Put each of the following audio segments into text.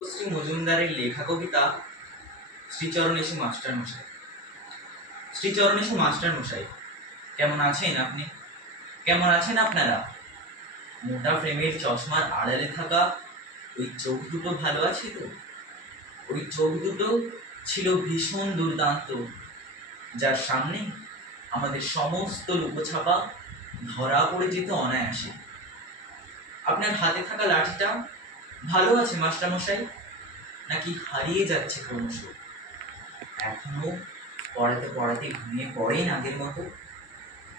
শ্রী মজুমদারের লেখা কবিতা শ্রীচরণেশু মাস্টার মশাই। শ্রীচরণেশু মাস্টার মশাই, কেমন আছেন আপনি? কেমন আছেন আপনারা? মোটা ফ্রেমের চশমার আড়ালে থাকা ওই চোখ দুটো ভালো আছে তো? ওই চোখ দুটো ছিল ভীষণ দুর্দান্ত, যার সামনে আমাদের সমস্ত লুকোছাপা ধরা পড়ে যেত অনায়াসে। আপনার হাতে থাকা লাঠিটা ভালো আছে মাস্টার মশাই, নাকি হারিয়ে যাচ্ছে ক্রমশ? এখনো পড়াতে পড়াতে ঘুমিয়ে পড়েন আগের মতো?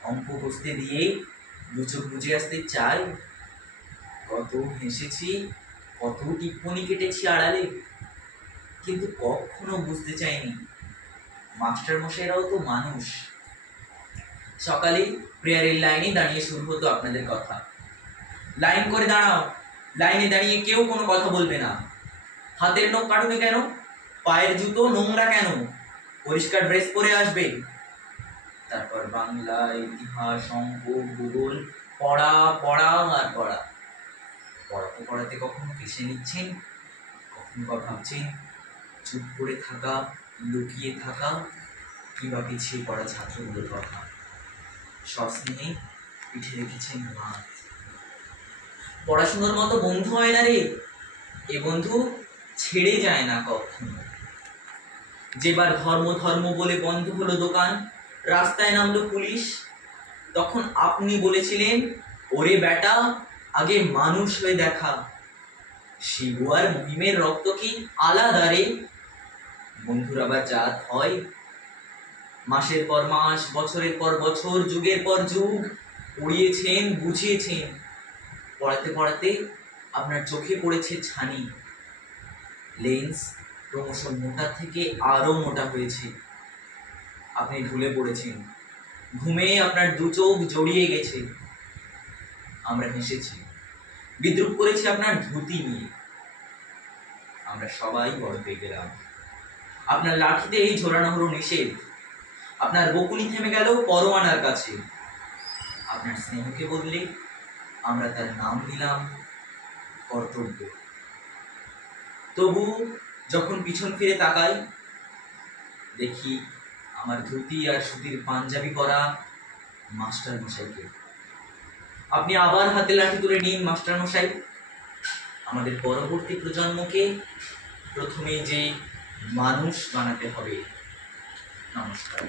অঙ্ক কষতে দিয়ে দু চোখ বুঝে আসতে চাই? কত হেসেছি, কত টিপ্পনি কেটেছি আড়ালে, কিন্তু কখনো বুঝতে চাইনি মাস্টার মশাইরাও তো মানুষ। সকালে প্রেয়ারের লাইনে দাঁড়িয়ে শুরু হতো আপনাদের কথা, লাইন করে দাঁড়াও, লাইনে দাঁড়িয়ে কেউ কোনো কথা বলবে না, হাতের নখ কাটবে কেন, পায়ের জুতো নোংরা কেন, পরিষ্কার ড্রেস পরে আসবে। তারপর বাংলা, ইতিহাস, অঙ্ক, ভূগোল পড়া পড়া আর পড়া। পড়াতে পড়াতে কখনো কেসে নিচ্ছেন, কখনো বা ভাবছেন চুপ করে থাকা, লুকিয়ে থাকা কিংবা পিছিয়ে পড়া ছাত্রগুলোর কথা। সস্নেহে পিঠে রেখেছেন হাত। পড়াশোনার মতো বন্ধু হয় না রে, এ বন্ধু ছেড়ে যায় না কখনো। যেবার ধর্ম ধর্ম বলে বন্ধ হলো দোকান, রাস্তায় নামলো পুলিশ, তখন আপনি বলেছিলেন, ওরে বেটা, আগে মানুষ হয়ে দেখা। শিবু আর মহিমের রক্ত কি আলাদা রে? বন্ধুর আবার জাত হয়। মাসের পর মাস, বছরের পর বছর, যুগের পর যুগ পড়িয়েছেন, বুঝিয়েছেন। পড়াতে পড়াতে আপনার চোখে পড়েছে ছানি, লেন্স ক্রমশ মোটা থেকে আরো মোটা হয়েছে। আপনি ঢুলে পড়েছেন, ঘুমে আপনার দু চোখ জড়িয়ে গেছে। আমরা হেসেছি, বিদ্রুপ করেছি আপনার ধুতি নিয়ে। আমরা সবাই বড় হয়ে গেলাম। আপনার লাঠিতে এই ঝোলানো হলো নিষেধ, আপনার বকুনি থেমে গেল পরোয়ানার কাছে। আপনার স্নেহকে বদলে আমরা তার নাম দিলাম কর্তব্য। তবু যখন পিছন ফিরে তাকাই, দেখি আমার ধুতি আর সুতির পাঞ্জাবি পরা মাস্টার মশাইকে। আপনি আবার হাতে লাঠি তুলে নিন মাস্টার মশাই। আমাদের পরবর্তী প্রজন্মকে প্রথমে যে মানুষ বানাতে হবে। নমস্কার।